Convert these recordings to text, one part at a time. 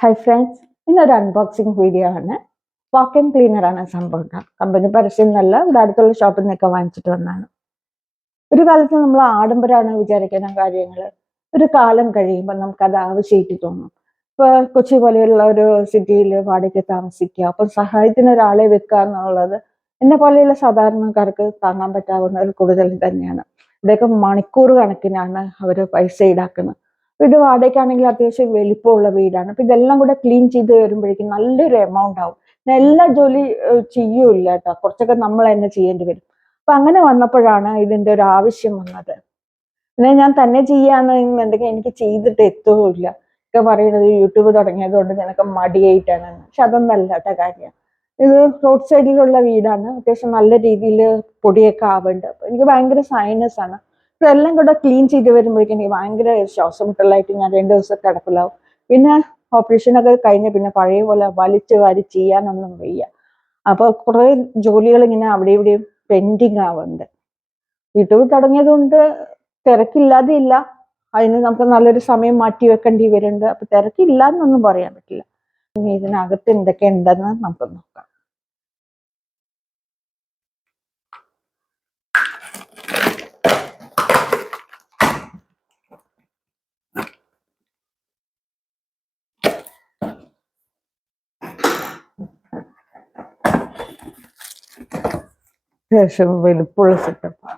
Hi friends, ഇന്നൊരു unboxing video ആണ്. Vacuum ക്ലീനറാണ് സംഭവം. കമ്പനി പരസ്യം എന്നല്ല, ഇവിടെ അടുത്തുള്ള ഷോപ്പിൽ നിന്നൊക്കെ വാങ്ങിച്ചിട്ട് വന്നാണ്. ഒരു കാലത്ത് നമ്മൾ ആഡംബരമാണ് വിചാരിക്കുന്ന കാര്യങ്ങൾ ഒരു കാലം കഴിയുമ്പോൾ നമുക്കത് ആവശ്യമായിട്ട് തോന്നും. ഇപ്പോൾ കൊച്ചി പോലെയുള്ള ഒരു സിറ്റിയിൽ വാടകയ്ക്ക് താമസിക്കുക, അപ്പം സഹായത്തിന് ഒരാളെ വെക്കുക എന്നുള്ളത് എന്നെ പോലെയുള്ള സാധാരണക്കാർക്ക് താങ്ങാൻ പറ്റാവുന്നതിൽ കൂടുതൽ തന്നെയാണ്. ഇവിടെയൊക്കെ മണിക്കൂർ കണക്കിനാണ് അവർ പൈസ ഈടാക്കുന്നത്. ഇത് വാടകയ്ക്കാണെങ്കിൽ അത്യാവശ്യം വലിപ്പമുള്ള വീടാണ്. അപ്പൊ ഇതെല്ലാം കൂടെ ക്ലീൻ ചെയ്ത് വരുമ്പോഴേക്കും നല്ലൊരു എമൗണ്ട് ആവും. എല്ലാ ജോലി ചെയ്യൂല കേട്ടോ, കുറച്ചൊക്കെ നമ്മൾ തന്നെ ചെയ്യേണ്ടി വരും. അപ്പൊ അങ്ങനെ വന്നപ്പോഴാണ് ഇതിന്റെ ഒരു ആവശ്യം വന്നത്. പിന്നെ ഞാൻ തന്നെ ചെയ്യാന്നുണ്ടെങ്കിൽ എനിക്ക് ചെയ്തിട്ട് എത്തുകയില്ല. ഒക്കെ പറയുന്നത് യൂട്യൂബ് തുടങ്ങിയത് കൊണ്ട് നിനക്ക് മടിയായിട്ടാണ്. പക്ഷെ അതൊന്നല്ല കേട്ടോ കാര്യം. ഇത് റോഡ് സൈഡിലുള്ള വീടാണ്. അത്യാവശ്യം നല്ല രീതിയിൽ പൊടിയൊക്കെ ആവുന്നുണ്ട്. അപ്പൊ എനിക്ക് ഭയങ്കര സൈനസ് ആണ്. ഇതെല്ലാം കൂടെ ക്ലീൻ ചെയ്ത് വരുമ്പോഴേക്കും എനിക്ക് ഭയങ്കര ശ്വാസം മുട്ടലായിട്ട് ഞാൻ 2 ദിവസം കിടപ്പിലാവും. പിന്നെ ഓപ്പറേഷനൊക്കെ കഴിഞ്ഞ് പിന്നെ പഴയ പോലെ വലിച്ചു വാരി ചെയ്യാനൊന്നും വയ്യ. അപ്പൊ കുറെ ജോലികൾ ഇങ്ങനെ അവിടെ ഇവിടെയും പെൻഡിങ് ആവുന്നുണ്ട്. യൂട്യൂബ് തുടങ്ങിയത് കൊണ്ട് തിരക്കില്ലാതെ ഇല്ല. അതിന് നമുക്ക് നല്ലൊരു സമയം മാറ്റി വെക്കേണ്ടി വരുന്നുണ്ട്. അപ്പൊ തിരക്കില്ല എന്നൊന്നും പറയാൻ പറ്റില്ല. ഇനി ഇതിനകത്ത് എന്തൊക്കെ ഉണ്ടെന്ന് നമുക്ക് നോക്കാം. അത്യാവശ്യം വലുപ്പമുള്ള സെറ്റപ്പാണ്.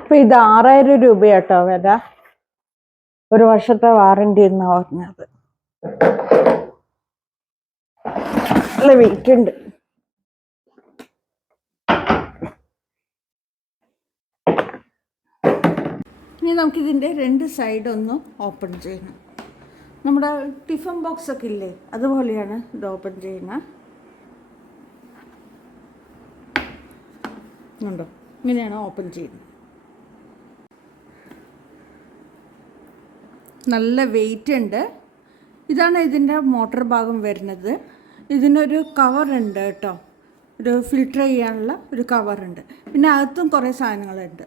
അപ്പൊ ഇത് 6000 രൂപയാട്ടോ വില. 1 വർഷത്തെ വാറണ്ടി എന്നാ പറഞ്ഞത്. നല്ല വെയിറ്റ് ഉണ്ട്. ഇനി നമുക്കിതിൻ്റെ 2 സൈഡ് ഒന്ന് ഓപ്പൺ ചെയ്യണം. നമ്മുടെ ടിഫിൻ ബോക്സ് ഒക്കെ ഇല്ലേ, അതുപോലെയാണ് ഇത് ഓപ്പൺ ചെയ്യുന്നത്. ഉണ്ടോ, ഇങ്ങനെയാണ് ഓപ്പൺ ചെയ്യുന്നത്. നല്ല വെയിറ്റ് ഉണ്ട്. ഇതാണ് ഇതിൻ്റെ മോട്ടർ ഭാഗം വരുന്നത്. ഇതിനൊരു കവറുണ്ട് കേട്ടോ, ഒരു ഫിൽട്ടർ ചെയ്യാനുള്ള ഒരു കവറുണ്ട്. പിന്നെ അകത്തും കുറേ സാധനങ്ങളുണ്ട്.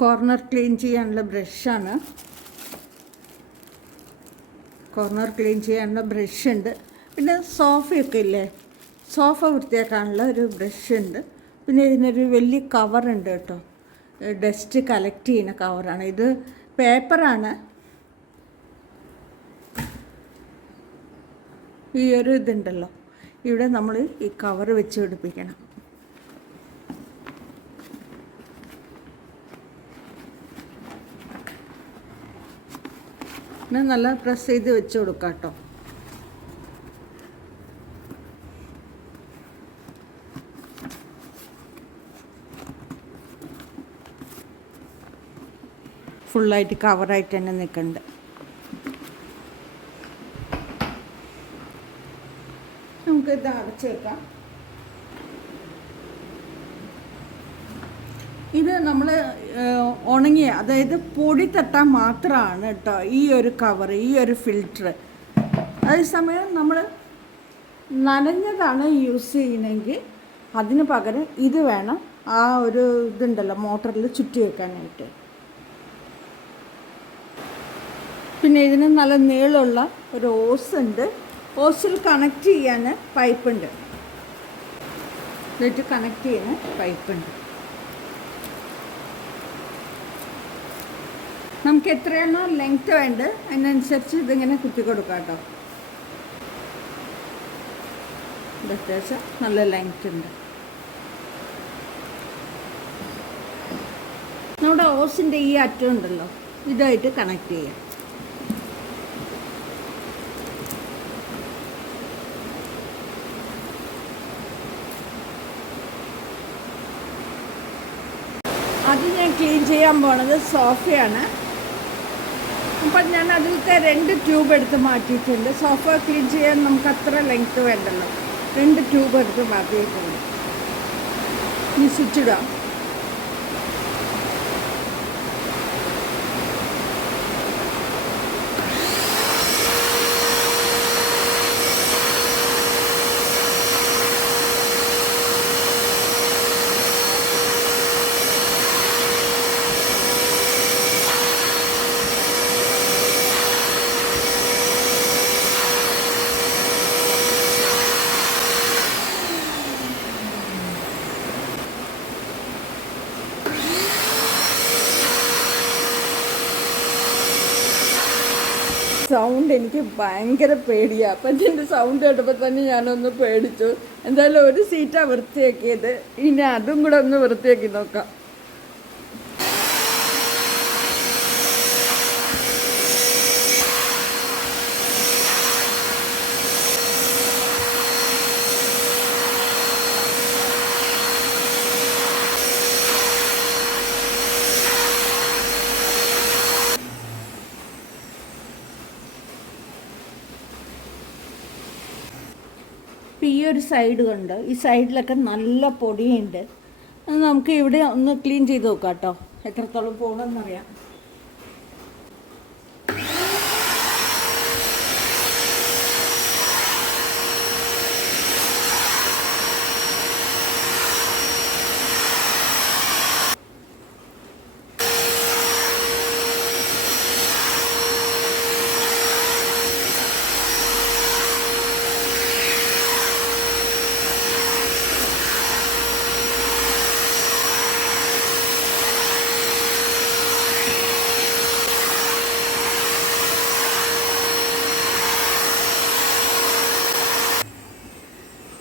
കോർണർ ക്ലീൻ ചെയ്യാനുള്ള ബ്രഷാണ്. കോർണർ ക്ലീൻ ചെയ്യാനുള്ള ബ്രഷ് ഉണ്ട്. പിന്നെ സോഫയൊക്കെ ഇല്ലേ, സോഫ വൃത്തിയാക്കാനുള്ള ഒരു ബ്രഷ് ഉണ്ട്. പിന്നെ ഇതിനൊരു വലിയ കവറുണ്ട് കേട്ടോ, ഡസ്റ്റ് കളക്ട് ചെയ്യുന്ന കവറാണ്. ഇത് പേപ്പറാണ്. ഈ ഒരു ഇതുണ്ടല്ലോ, ഇവിടെ നമ്മൾ ഈ കവർ വെച്ച് പിടിപ്പിക്കണം. പിന്നെ നല്ല പ്രസ് ചെയ്ത് വെച്ച് കൊടുക്കാം കേട്ടോ. ഫുള്ളായിട്ട് കവറായിട്ട് തന്നെ നിൽക്കുന്നുണ്ട്. നമുക്ക് ഇത് അടച്ച് വെക്കാം. ഇത് നമ്മൾ ഉണങ്ങിയ, അതായത് പൊടി തട്ടാൻ മാത്രമാണ് കേട്ടോ ഈ ഒരു കവർ, ഈ ഒരു ഫിൽറ്റർ. അതേസമയം നമ്മൾ നനഞ്ഞതാണ് യൂസ് ചെയ്യണമെങ്കിൽ അതിന് പകരം ഇത് വേണം ആ ഒരു ഇതുണ്ടല്ലോ മോട്ടറിൽ ചുറ്റി വെക്കാനായിട്ട്. പിന്നെ ഇതിന് നല്ല നീളമുള്ള ഒരു ഓസ് ഉണ്ട്. ഓസിൽ കണക്ട് ചെയ്യാൻ പൈപ്പുണ്ട്. ഇതിട്ട് കണക്ട് ചെയ്യാൻ പൈപ്പുണ്ട്. നമുക്ക് എത്രയാണോ ലെങ്ത്ത് വേണ്ടത് അതിനനുസരിച്ച് ഇതിങ്ങനെ കുത്തി കൊടുക്കാം കേട്ടോ. ഇത് അത്യാവശ്യം നല്ല ലെങ്ത്ത് ഉണ്ട്. നമ്മുടെ ഓസിൻ്റെ ഈ അറ്റം ഉണ്ടല്ലോ, ഇതായിട്ട് കണക്ട് ചെയ്യാം. അത് ഞാൻ ക്ലീൻ ചെയ്യാൻ പോണത് സോഫയാണ്. അപ്പം ഞാൻ അതിലത്തെ 2 ട്യൂബ് എടുത്ത് മാറ്റിയിട്ടുണ്ട്. സോഫ ക്ലീൻ ചെയ്യാൻ നമുക്ക് അത്ര ലെങ്ത്ത് വേണ്ടല്ലോ, 2 ട്യൂബ് എടുത്ത് മാറ്റിയിട്ടുണ്ട്. ഇനി സ്വിച്ച് ഇടാം. സൗണ്ട് എനിക്ക് ഭയങ്കര പേടിയാണ്. അപ്പം ഇതിൻ്റെ സൗണ്ട് കേട്ടപ്പോൾ തന്നെ ഞാനൊന്ന് പേടിച്ചു. എന്തായാലും ഒരു സീറ്റാണ് വൃത്തിയാക്കിയത്. ഇനി അതും കൂടെ ഒന്ന് വൃത്തിയാക്കി നോക്കാം. ഈ ഒരു സൈഡ് കൊണ്ട് ഈ സൈഡിലൊക്കെ നല്ല പൊടിയുണ്ട്. നമുക്ക് ഇവിടെ ഒന്ന് ക്ലീൻ ചെയ്ത് നോക്കാം കേട്ടോ, എത്രത്തോളം പോകണമെന്നറിയാം.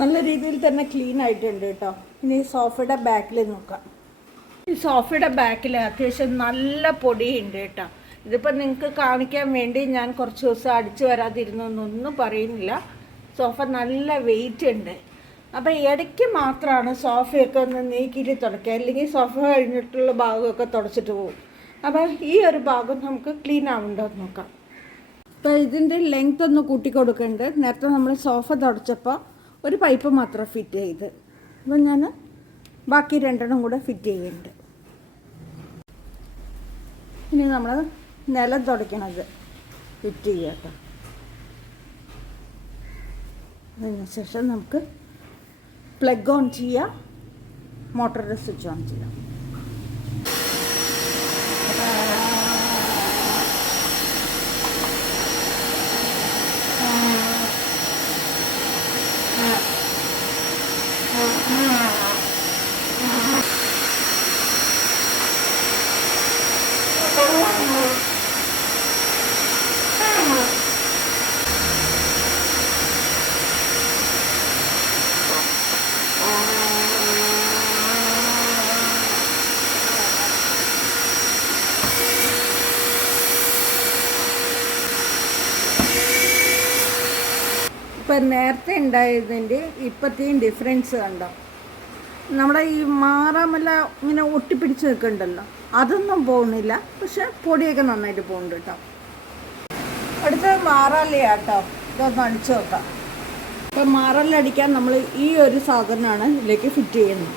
നല്ല രീതിയിൽ തന്നെ ക്ലീൻ ആയിട്ടുണ്ട് കേട്ടോ. ഇനി സോഫയുടെ ബാക്കിൽ നോക്കാം. ഈ സോഫയുടെ ബാക്കിൽ അത്യാവശ്യം നല്ല പൊടിയുണ്ട് കേട്ടോ. ഇതിപ്പോൾ നിങ്ങൾക്ക് കാണിക്കാൻ വേണ്ടി ഞാൻ കുറച്ച് ദിവസം അടിച്ചു വരാതിരുന്നൊന്നും പറയുന്നില്ല. സോഫ നല്ല വെയിറ്റ് ഉണ്ട്. അപ്പോൾ ഇടയ്ക്ക് മാത്രമാണ് സോഫയൊക്കെ ഒന്ന് നീക്കിയിട്ട് തുടയ്ക്കുക, അല്ലെങ്കിൽ സോഫ കഴിഞ്ഞിട്ടുള്ള ഭാഗമൊക്കെ തുടച്ചിട്ട് പോകും. അപ്പോൾ ഈ ഒരു ഭാഗം നമുക്ക് ക്ലീൻ ആവുന്നുണ്ടോ എന്ന് നോക്കാം. അപ്പോൾ ഇതിൻ്റെ ലെങ്ത് ഒന്ന് കൂട്ടി കൊടുക്കുന്നുണ്ട്. നേരത്തെ നമ്മൾ സോഫ തുടച്ചപ്പോൾ ഒരു പൈപ്പ് മാത്രം ഫിറ്റ് ചെയ്ത്, അപ്പം ഞാൻ ബാക്കി രണ്ടെണ്ണം കൂടെ ഫിറ്റ് ചെയ്യുന്നുണ്ട്. ഇനി നമ്മൾ നിലം തുടയ്ക്കണത് ഫിറ്റ് ചെയ്യാം കേട്ടോ. അതിനുശേഷം നമുക്ക് പ്ലഗ് ഓൺ ചെയ്യാം, മോട്ടറിൻ്റെ സ്വിച്ച് ഓൺ ചെയ്യാം. ഇപ്പം നേരത്തെ ഉണ്ടായതിൻ്റെ ഇപ്പോഴത്തെയും ഡിഫറൻസ് കണ്ടോ. നമ്മുടെ ഈ മാറാമല ഇങ്ങനെ ഒട്ടിപ്പിടിച്ച് നിൽക്കുന്നുണ്ടല്ലോ, അതൊന്നും പോകുന്നില്ല. പക്ഷെ പൊടിയൊക്കെ നന്നായിട്ട് പോകുന്നുണ്ട് കേട്ടോ. അടുത്ത മാറാലയാട്ടോ, ഇതൊന്ന് അടിച്ചു നോക്കാം. ഇപ്പം മാറാലടിക്കാൻ നമ്മൾ ഈ ഒരു സാധനമാണ് ഇതിലേക്ക് ഫിറ്റ് ചെയ്യുന്നത്.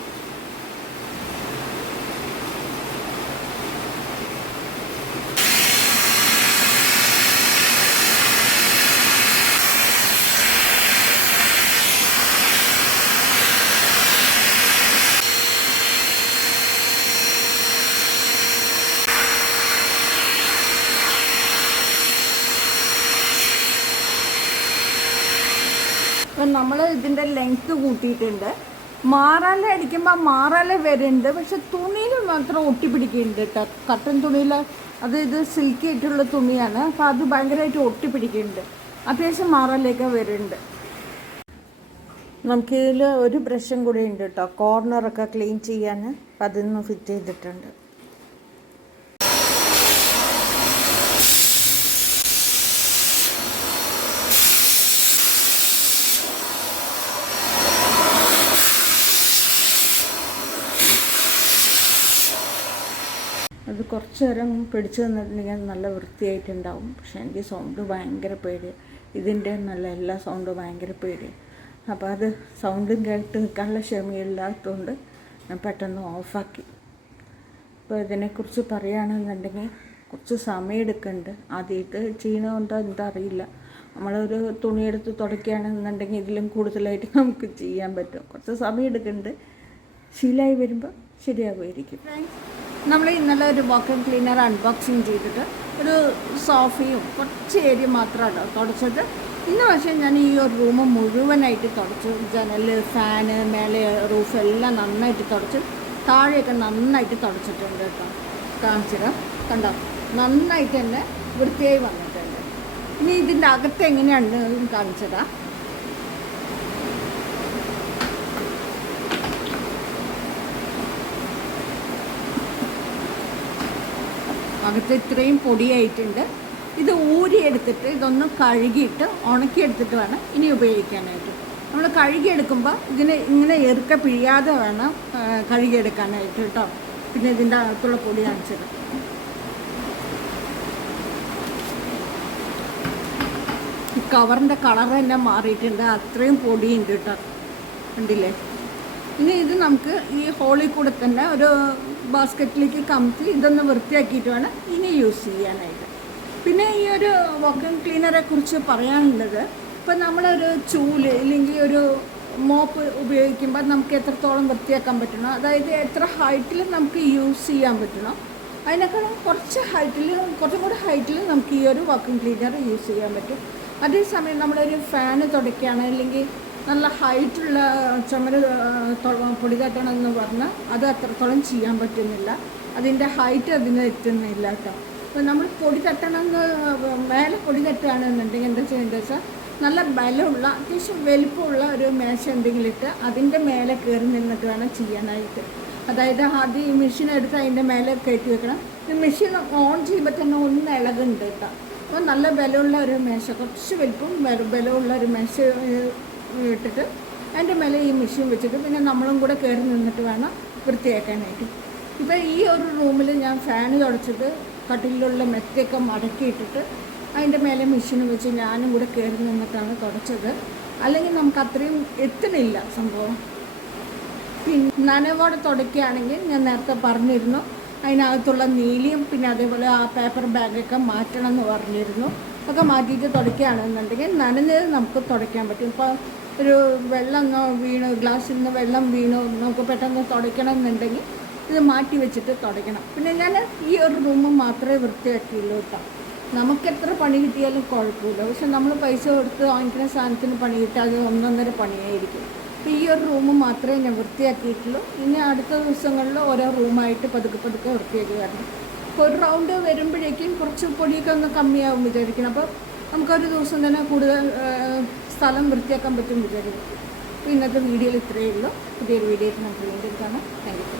അപ്പം നമ്മൾ ഇതിൻ്റെ ലെങ്ത്ത് കൂട്ടിയിട്ടുണ്ട്. മാറാല അടിക്കുമ്പോൾ മാറാല വരുന്നുണ്ട്, പക്ഷെ തുണിയിൽ മാത്രം ഒട്ടിപ്പിടിക്കുന്നുണ്ട് കേട്ടോ. കട്ടൻ തുണിയിൽ, അത് ഇത് സിൽക്കി ആയിട്ടുള്ള തുണിയാണ്, അപ്പോൾ അത് ഭയങ്കരമായിട്ട് ഒട്ടിപ്പിടിക്കുന്നുണ്ട്. അത്യാവശ്യം മാറാലയൊക്കെ വരുന്നുണ്ട്. നമുക്കിതിൽ ഒരു ബ്രഷും കൂടി ഉണ്ട് കേട്ടോ, കോർണറൊക്കെ ക്ലീൻ ചെയ്യാൻ. അപ്പം അതൊന്ന് ഫിറ്റ് ചെയ്തിട്ടുണ്ട്. അത് കുറച്ച് നേരം പിടിച്ചു നിന്നിട്ടുണ്ടെങ്കിൽ നല്ല വൃത്തിയായിട്ടുണ്ടാവും. പക്ഷെ എനിക്ക് സൗണ്ട് ഭയങ്കര പേടിയാണ്. ഇതിൻ്റെ നല്ല എല്ലാ സൗണ്ടും ഭയങ്കര പേടിയാണ്. അപ്പോൾ അത് സൗണ്ടും കേട്ട് നിൽക്കാനുള്ള ക്ഷമയില്ലാത്തതുകൊണ്ട് ഞാൻ പെട്ടെന്ന് ഓഫാക്കി. അപ്പോൾ ഇതിനെക്കുറിച്ച് പറയുകയാണെന്നുണ്ടെങ്കിൽ കുറച്ച് സമയം എടുക്കുന്നുണ്ട്. ആദ്യമായിട്ട് ചെയ്യണതുകൊണ്ടോ എന്താ അറിയില്ല. നമ്മളൊരു തുണിയെടുത്ത് തുടയ്ക്കുകയാണെന്നുണ്ടെങ്കിൽ ഇതിലും കൂടുതലായിട്ട് നമുക്ക് ചെയ്യാൻ പറ്റും. കുറച്ച് സമയം എടുക്കുന്നുണ്ട്. ശീലമായി വരുമ്പോൾ ശരിയാകുമായിരിക്കും. നമ്മൾ ഇന്നലെ ഒരു വാക്യൂം ക്ലീനർ അൺബോക്സിങ് ചെയ്തിട്ട് ഒരു സോഫയും കുറച്ച് ഏരിയ മാത്രമാണ് തുടച്ചത്. ഇന്ന് പക്ഷേ ഞാൻ ഈ ഒരു റൂം മുഴുവനായിട്ട് തുടച്ചു. ജനൽ, ഫാന്, മേലെ റൂഫ് എല്ലാം നന്നായിട്ട് തുടച്ച്, താഴെയൊക്കെ നന്നായിട്ട് തുടച്ചിട്ടുണ്ട് കേട്ടോ. കാണിച്ചിട്ട് കണ്ടോ, നന്നായിട്ട് തന്നെ വൃത്തിയായി വന്നിട്ടുണ്ട്. ഇനി ഇതിൻ്റെ അകത്ത് എങ്ങനെയാണെന്ന് കാണിച്ചതാ. അകത്ത് ഇത്രയും പൊടിയായിട്ടുണ്ട്. ഇത് ഊരിയെടുത്തിട്ട് ഇതൊന്ന് കഴുകിയിട്ട് ഉണക്കിയെടുത്തിട്ട് വേണം ഇനി ഉപയോഗിക്കാനായിട്ട്. നമ്മൾ കഴുകിയെടുക്കുമ്പോൾ ഇതിന് ഇങ്ങനെ എറുക്ക പിഴിയാതെ വേണം കഴുകിയെടുക്കാനായിട്ട് കേട്ടോ. പിന്നെ ഇതിൻ്റെ അകത്തുള്ള പൊടി കാണിച്ചത്. ഈ കവറിൻ്റെ കളർ തന്നെ മാറിയിട്ടുണ്ട്, അത്രയും പൊടിയുണ്ട് കേട്ടോ, കണ്ടില്ലേ. ഇനി ഇത് നമുക്ക് ഈ ഹോളിൽ കൂടെ തന്നെ ഒരു ബാസ്ക്കറ്റിലേക്ക് കമത്തി ഇതൊന്ന് വൃത്തിയാക്കിയിട്ട് വേണം ഇനി യൂസ് ചെയ്യാനായിട്ട്. പിന്നെ ഈ ഒരു വാക്യൂം ക്ലീനറെ കുറിച്ച് പറയാനുള്ളത്, ഇപ്പം നമ്മളൊരു ചൂല് ഇല്ലെങ്കിൽ ഒരു മോപ്പ് ഉപയോഗിക്കുമ്പോൾ നമുക്ക് എത്രത്തോളം വൃത്തിയാക്കാൻ പറ്റണോ, അതായത് എത്ര ഹൈറ്റിൽ നമുക്ക് യൂസ് ചെയ്യാൻ പറ്റണോ അതിനേക്കാളും കുറച്ചും കൂടെ ഹൈറ്റിൽ നമുക്ക് ഈ ഒരു വാക്യൂം ക്ലീനർ യൂസ് ചെയ്യാൻ പറ്റും. അതേസമയം നമ്മളൊരു ഫാന് തുടയ്ക്കുകയാണ് അല്ലെങ്കിൽ നല്ല ഹൈറ്റുള്ള ചുമര് പൊടി തട്ടണമെന്ന് പറഞ്ഞാൽ അത് അത്രത്തോളം ചെയ്യാൻ പറ്റുന്നില്ല, അതിൻ്റെ ഹൈറ്റ് അതിന് എത്തുന്നില്ല കേട്ടോ. അപ്പോൾ നമ്മൾ പൊടി തട്ടണമെന്ന് മേലെ പൊടി തട്ടുകയാണെന്നുണ്ടെങ്കിൽ എന്താ ചെയ്യേണ്ടത് വെച്ചാൽ നല്ല ബലമുള്ള അത്യാവശ്യം വലിപ്പമുള്ള ഒരു മേശ എന്തെങ്കിലും ഇട്ട് അതിൻ്റെ മേലെ കയറി നിന്നിട്ട് വേണം ചെയ്യാനായിട്ട്. അതായത് ആദ്യം ഈ മെഷീൻ എടുത്ത് അതിൻ്റെ മേലെ കയറ്റി വെക്കണം. ഈ മെഷീൻ ഓൺ ചെയ്യുമ്പോൾ തന്നെ ഒന്ന് ഇളകുന്നുണ്ട് കേട്ടോ. അപ്പോൾ നല്ല ബലമുള്ള ഒരു മേശ, കുറച്ച് വലിപ്പം ബലമുള്ള ഒരു മേശ ഇട്ടിട്ട് അതിൻ്റെ മേലെ ഈ മെഷീൻ വെച്ചിട്ട് പിന്നെ നമ്മളും കൂടെ കയറി നിന്നിട്ട് വേണം വൃത്തിയാക്കാനായിട്ട്. ഇപ്പോൾ ഈ ഒരു റൂമിൽ ഞാൻ ഫാന് തുടച്ചിട്ട് കട്ടിലുള്ള മെത്തയൊക്കെ മടക്കിയിട്ടിട്ട് അതിൻ്റെ മേലെ മെഷീൻ വെച്ച് ഞാനും കൂടെ കയറി നിന്നിട്ടാണ് തുടച്ചത്. അല്ലെങ്കിൽ നമുക്ക് അത്രയും എത്തണില്ല സംഭവം. പിന്നെ നനവോടെ തുടയ്ക്കുകയാണെങ്കിൽ ഞാൻ നേരത്തെ പറഞ്ഞിരുന്നു അതിനകത്തുള്ള നീലിയും പിന്നെ അതേപോലെ ആ പേപ്പർ ബാഗൊക്കെ മാറ്റണം എന്ന് പറഞ്ഞിരുന്നു. ഒക്കെ മാറ്റിയിട്ട് തുടയ്ക്കുകയാണെന്നുണ്ടെങ്കിൽ നനഞ്ഞത് നമുക്ക് തുടയ്ക്കാൻ പറ്റും. ഇപ്പോൾ ഒരു വെള്ളം വീണു, ഗ്ലാസ്സിൽ നിന്ന് വെള്ളം വീണു, നമുക്ക് പെട്ടെന്ന് തുടയ്ക്കണം എന്നുണ്ടെങ്കിൽ ഇത് മാറ്റി വെച്ചിട്ട് തുടയ്ക്കണം. പിന്നെ ഞാൻ ഈ ഒരു റൂം മാത്രമേ വൃത്തിയാക്കിയുള്ളൂ കേട്ടോ. നമുക്ക് എത്ര പണി കിട്ടിയാലും കുഴപ്പമില്ല, പക്ഷെ നമ്മൾ പൈസ കൊടുത്ത് വാങ്ങിക്കുന്ന സാധനത്തിന് പണി കിട്ടിയാൽ അത് ഒന്നൊന്നര പണിയായിരിക്കും. അപ്പോൾ ഈ ഒരു റൂം മാത്രമേ ഞാൻ വൃത്തിയാക്കിയിട്ടുള്ളൂ. ഇനി അടുത്ത ദിവസങ്ങളിൽ ഓരോ റൂമായിട്ട് പതുക്കെ വൃത്തിയാക്കി വരണം. അപ്പോൾ ഒരു റൗണ്ട് വരുമ്പോഴേക്കും കുറച്ച് പൊടിയൊക്കെ ഒന്ന് കമ്മിയാവും വിചാരിക്കണം. അപ്പോൾ നമുക്കൊരു ദിവസം തന്നെ കൂടുതൽ സ്ഥലം വൃത്തിയാക്കാൻ പറ്റും വിചാരിക്കും. അപ്പോൾ ഇന്നത്തെ വീഡിയോയിൽ ഇത്രയേ ഉള്ളൂ. പുതിയൊരു വീഡിയോയിൽ നമുക്ക് വീണ്ടും കാണാം. Thank you.